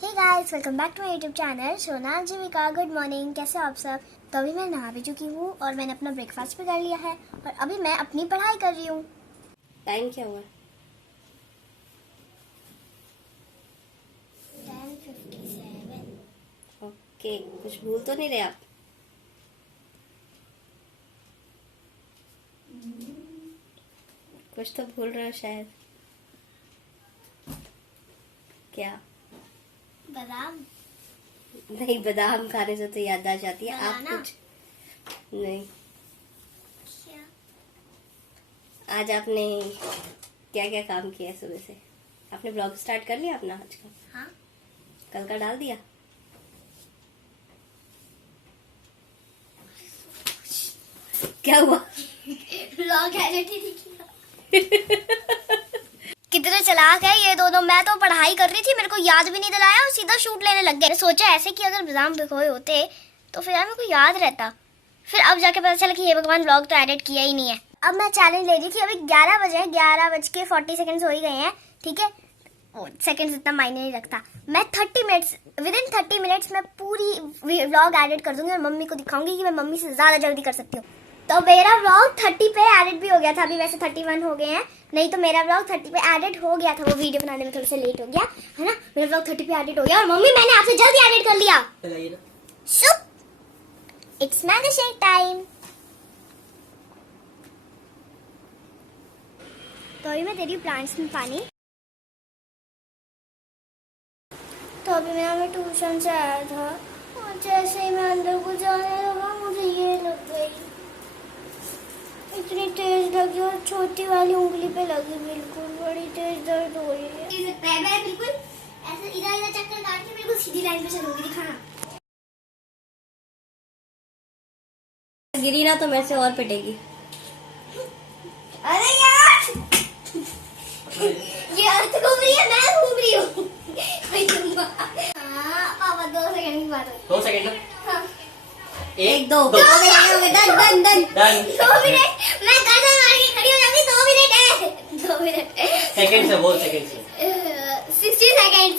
Hey guys, welcome back to my YouTube channel Sona Jeevika. Good morning, कैसे हो आप सब। तो अभी मैं नहा भी चुकी हूँ और मैंने अपना ब्रेकफास्ट भी कर लिया है और अभी मैं अपनी पढ़ाई कर रही हूँ। टाइम क्या हुआ? 10:57। ओके, कुछ भूल तो नहीं रहे आप? कुछ तो भूल रहे हो शायद। क्या? बादाम। नहीं, बादाम खाने से तो याद आ जाती है। आप बनाना। कुछ नहीं। क्या? आज आपने क्या क्या काम किया है सुबह से? आपने ब्लॉग स्टार्ट कर लिया अपना आज का? हाँ। कल का डाल दिया? क्या हुआ? व्लॉग एडिट ही नहीं किया। कितने चलाक है ये दोनों। मैं तो पढ़ाई कर रही थी, मेरे को याद भी नहीं दिलाया और सीधा शूट लेने लग गए। सोचा ऐसे कि अगर बादाम भिगोए होते तो फिर यार मेरे को याद रहता। फिर अब जाके पता चला कि ये भगवान व्लॉग तो एडिट किया ही नहीं है। अब मैं चैलेंज ले रही थी। अभी 11 बजे, 11:40 हो ही गए हैं, ठीक है। सेकंड्स इतना मायने नहीं रखता। मैं 30 मिनट्स, विद इन 30 मिनट्स मैं पूरी व्लॉग एडिट कर दूंगी और मम्मी को दिखाऊंगी कि मैं मम्मी से ज्यादा जल्दी कर सकती हूँ। तो मेरा व्लॉग 30 पे एडिट भी हो गया था। अभी वैसे 31 हो गए हैं, नहीं तो मेरा व्लॉग 30 पे एडिट हो गया था। वो वीडियो बनाने में थोड़ा सा लेट हो गया है ना। मेरा व्लॉग 30 पे एडिट हो गया और मम्मी मैंने आपसे जल्दी एडिट कर लिया। सुप, इट्स मैंगो शेक टाइम। तो अभी मैं दे रही हूँ प्लांट्स में पानी। तो अभी मैं ट्यूशन से आया था और जैसे ही मैं अंदर को जाने लगा मुझे ये लग गई, इतनी तेज लगी और छोटी वाली उंगली पे लगी। बिल्कुल बड़ी तेज दर्द हो रही है। मैं बिल्कुल ऐसे इधर चक्कर काट के बिल्कुल सीधी लाइन पे चलूंगी। दिखाना। गिरी ना तो मेरे से और पिटेगी। अरे यार, ये अर्थ घूम रही है, मैं घूम रही हूँ। पापा 2 सेकंड की बात है। 2 सेकंड ना? हाँ। 1 2 2 डन डन डन। 2 मिनट मैं गर्दन मार के खड़ी हो जाऊंगी। 2 मिनट है, 2 मिनट। सेकंड से बोल, सेकंड से 60 सेकंड।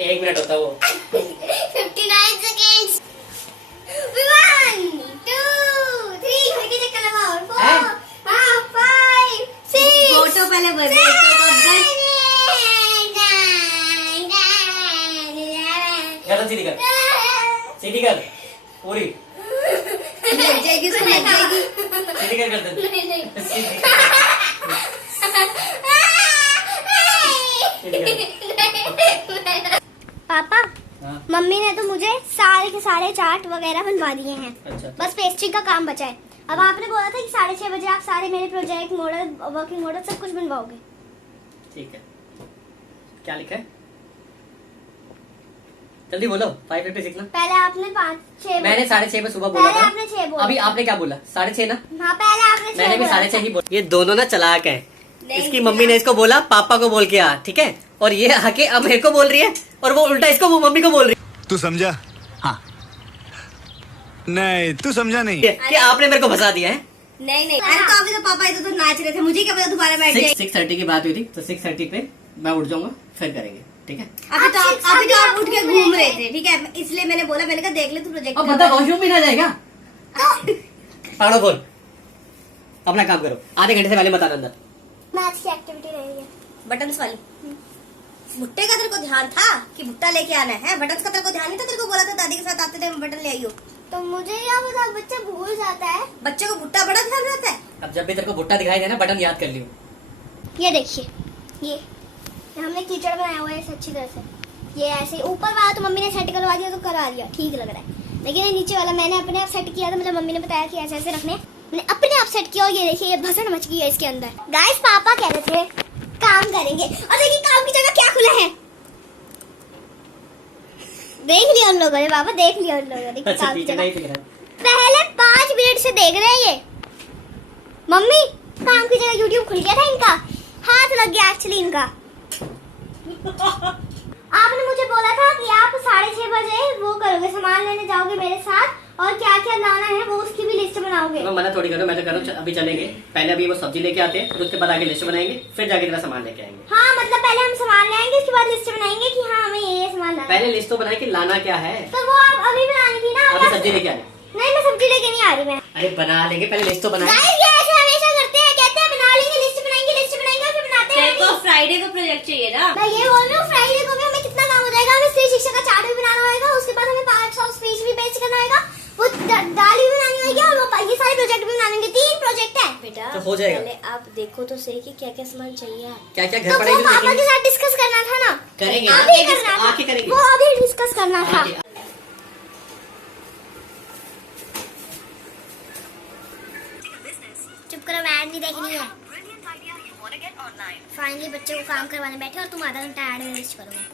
1 मिनट होता है वो। 59 सेकंड्स। 1 2 3 घड़ी के चक्कर लगाओ। 4 5 6 फोटो पहले भर दे। गर्दन सीधी कर, सीधी कर पूरी, लग जाएगी, उसको लग जाएगी। सीधी कर गर्दन, नहीं नहीं। सीधी कर। पापा, हाँ, मम्मी ने तो मुझे सारे के सारे चार्ट वगैरह बनवा दिए हैं। अच्छा। बस पेस्ट्री का काम बचा है। अब आपने बोला था कि 6:30 बजे आप सारे मेरे प्रोजेक्ट, मॉडल, वर्किंग मॉडल सब कुछ बनवाओगे। ठीक है। क्या लिखा है? जल्दी बोलो। 5:50 लिखना। पहले आपने 5-6 मैंने 6:30 पे सुबह बोला पहले था। आपने 6 बोला। अभी आपने क्या बोला? 6:30 ना? हाँ, पहले आपने 6 मैंने भी बोला 6:30 ही बोला। ये दोनों ना चालाक है। नहीं, इसकी मम्मी ने इसको बोला पापा को बोल के आ, ठीक है, और ये आके अब मेरे को बोल रही है और वो उल्टा इसको वो मम्मी को बोल रही तू समझा? हाँ। नहीं, तू समझा नहीं। है कि आपने मेरे को फंसा दिया है। नहीं अरे तो अभी तो पापा इधर तो नाच रहे थे, मुझे क्या पता दोबारा बैठ जाए। 6:30 की बात हुई थी, तो 6:30 पे मैं उठ जाऊंगा, फिर करेंगे, ठीक है। अभी तो आप उठ के घूम रहे थे, ठीक है, इसलिए मैंने बोला, मैंने कहा देख ले तू प्रोजेक्ट। अब बंदा वॉशरूम भी ना जाएगा। पकड़ो फोन, अपना काम करो। आधे घंटे से पहले बताना अंदर। मैथ्स की एक्टिविटी रहेगी। बटन्स वाली। भुट्टे का तेरे को ध्यान था कि भुट्टा लेके आना है? बटन्स का तेरे को ध्यान नहीं था? तेरे को बोला था दादी के साथ आते थे बटन ले आइयो। तो मुझे क्या पता, बच्चा भूल जाता है। बच्चे को भुट्टा बड़ा ध्यान रहता है। अब जब भी तेरे को भुट्टा दिखाई देना, बटन याद कर लियो। ये देखिए, ये हमने कीचड़ बनाया हुआ है अच्छी तरह से। ये ऐसे ऊपर वाला तो मम्मी ने सेट करवा दिया तो करा दिया, ठीक लग रहा है। लेकिन ये नीचे वाला मैंने अपने आप सेट किया था। मतलब मम्मी ने बताया कि ऐसे ऐसे रखने, मैंने अपने आप सेट किया और ये देखिए ये भसड़ मच गई है इसके अंदर। गाइस, पापा कह रहे थे काम करेंगे और देखिए काम की जगह क्या खुला है। देख लिया उन लोगों ने, पापा देख लिया उन लोगों ने। अच्छा, काम की ठीक है, जगह नहीं दिख रहा। पहले 5 मिनट से देख रहे हैं ये। मम्मी, काम की जगह यूट्यूब खुल गया था इनका, हाथ लग गया एक्चुअली इनका। आपने मुझे बोला था कि आप 6:30 बजे वो करोगे, सामान लेने जाओगे मेरे साथ और क्या क्या लाना है वो उसकी भी लिस्ट बनाओगे। मैं मना थोड़ी करो, मैं तो कर रहा हूँ अभी चलेंगे। पहले अभी वो सब्जी लेके आते हैं, फिर उसके बाद आगे लिस्ट बनाएंगे, फिर जाके तेरा सामान लेके आएंगे। हाँ, मतलब पहले हम सामान ले आएंगे, उसके बाद लिस्ट बनाएंगे कि हाँ हमें ये सामान लाना पहले लिस्ट तो बनाए कि लाना क्या है। तो वो आप अभी बनानी थी ना। अभी सब्जी लेके आने। नहीं मैं सब्जी लेके नहीं आ रही मैं। अरे बना लेंगे, पहले लिस्ट तो बनाए। गाइस ये ऐसे हमेशा करते हैं, कहते हैं बना लेंगे, लिस्ट बनाएंगे और फिर बनाते हैं। तेरे को फ्राइडे को प्रोजेक्ट चाहिए ना। मैं ये बोल रही हूँ फ्राइडे को भी हमें कितना काम हो जाएगा। हमें स्त्री शिक्षा का चार्ट भी बनाना होगा, उसके बाद हमें पार्ट्स ऑफ स्पीच भी पेश करना होगा, वो दाल भी बनानी होगी और वो ये सारे प्रोजेक्ट भी बनाने होंगे। 3 प्रोजेक्ट है बेटा तो हो जाएगा। पहले आप देखो तो सही कि क्या क्या सामान चाहिए। क्या क्या तो घर वो पड़ेगी पापा के देखेंगे। साथ डिस्कस करना था ना। करेंगे अभी करना था। आके करेंगे। वो अभी डिस्कस करना था। आके- चुप करो, मैं ऐड नहीं देखनी है। फाइनली बच्चे को काम करवाने बैठे और तुम आधा घंटा ऐड वेस्ट करोगे।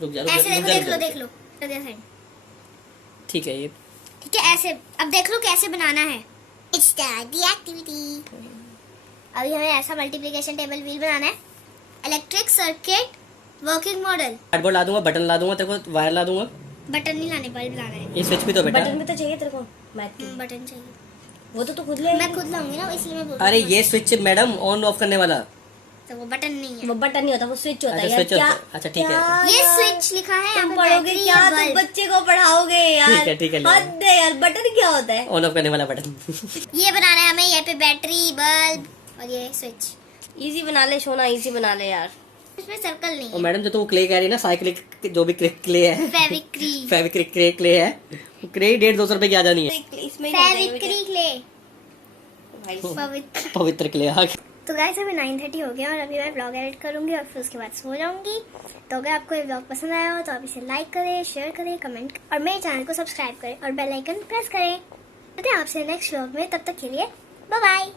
रुक जा, रुक जा, ऐसे रुक देखो, जा, देख लो रुक जा। देख लो इधर साइड। ठीक है ये। ठीक है ऐसे अब देख लो कैसे बनाना है। Start the activity. अभी हमें ऐसा मल्टीप्लिकेशन टेबल व्हील बनाना है। Electric circuit working model. Cardboard ला दूंगा, बटन ला दूंगा, तेरे को वायर ला दूंगा। बटन नहीं लाने, बल्ब लाना है। ये स्विच भी तो बेटा। बटन भी तो चाहिए तेरे को मैथ की। बटन चाहिए, वो तो तू खुद ले। मैं खुद लाऊंगी ना, इसलिए मैं बोल रही अरे हूँ। ये स्विच मैडम ऑन ऑफ करने वाला। तो वो बटन नहीं है, वो बटन नहीं होता, वो स्विच होता अच्छा, है यार। switch क्या होता है। अच्छा, ठीक है। क्या ये यार? स्विच लिखा है यहाँ तुम पे, पढ़ोगे बैटरी क्या? या तुम बल्ब। बच्चे को पढ़ाओगे यार। ठीक है, ठीक है, ले हद है यार। बटन क्या होता है? ऑन ऑफ करने वाला बटन। ये बनाना है हमें, यहाँ पे बैटरी बल्ब और ये स्विच। इजी बना ले सोना, इजी बना ले यार। इसमें सर्कल नहीं और है। मैडम जो तो क्ले कह रही है ना, साइक्लिक जो भी क्ले है, फेविक्री, फेविक्रिक क्ले है, क्ले 150-200 रुपए की आ जानी है। इसमें ही डाल देंगे फेविक्री क्ले, भाई। पवित्र। पवित्र क्ले। हाँ तो गाइस अभी 9:30 हो गया और अभी मैं ब्लॉग एडिट करूंगी और फिर उसके बाद सो जाऊंगी। तो अगर आपको ये ब्लॉग पसंद आया हो तो आप इसे लाइक करें, शेयर करें, कमेंट और मेरे चैनल को सब्सक्राइब करें और बेल आइकन प्रेस करें। मिलते हैं आपसे नेक्स्ट ब्लॉग में, तब तक के लिए बाय बाय।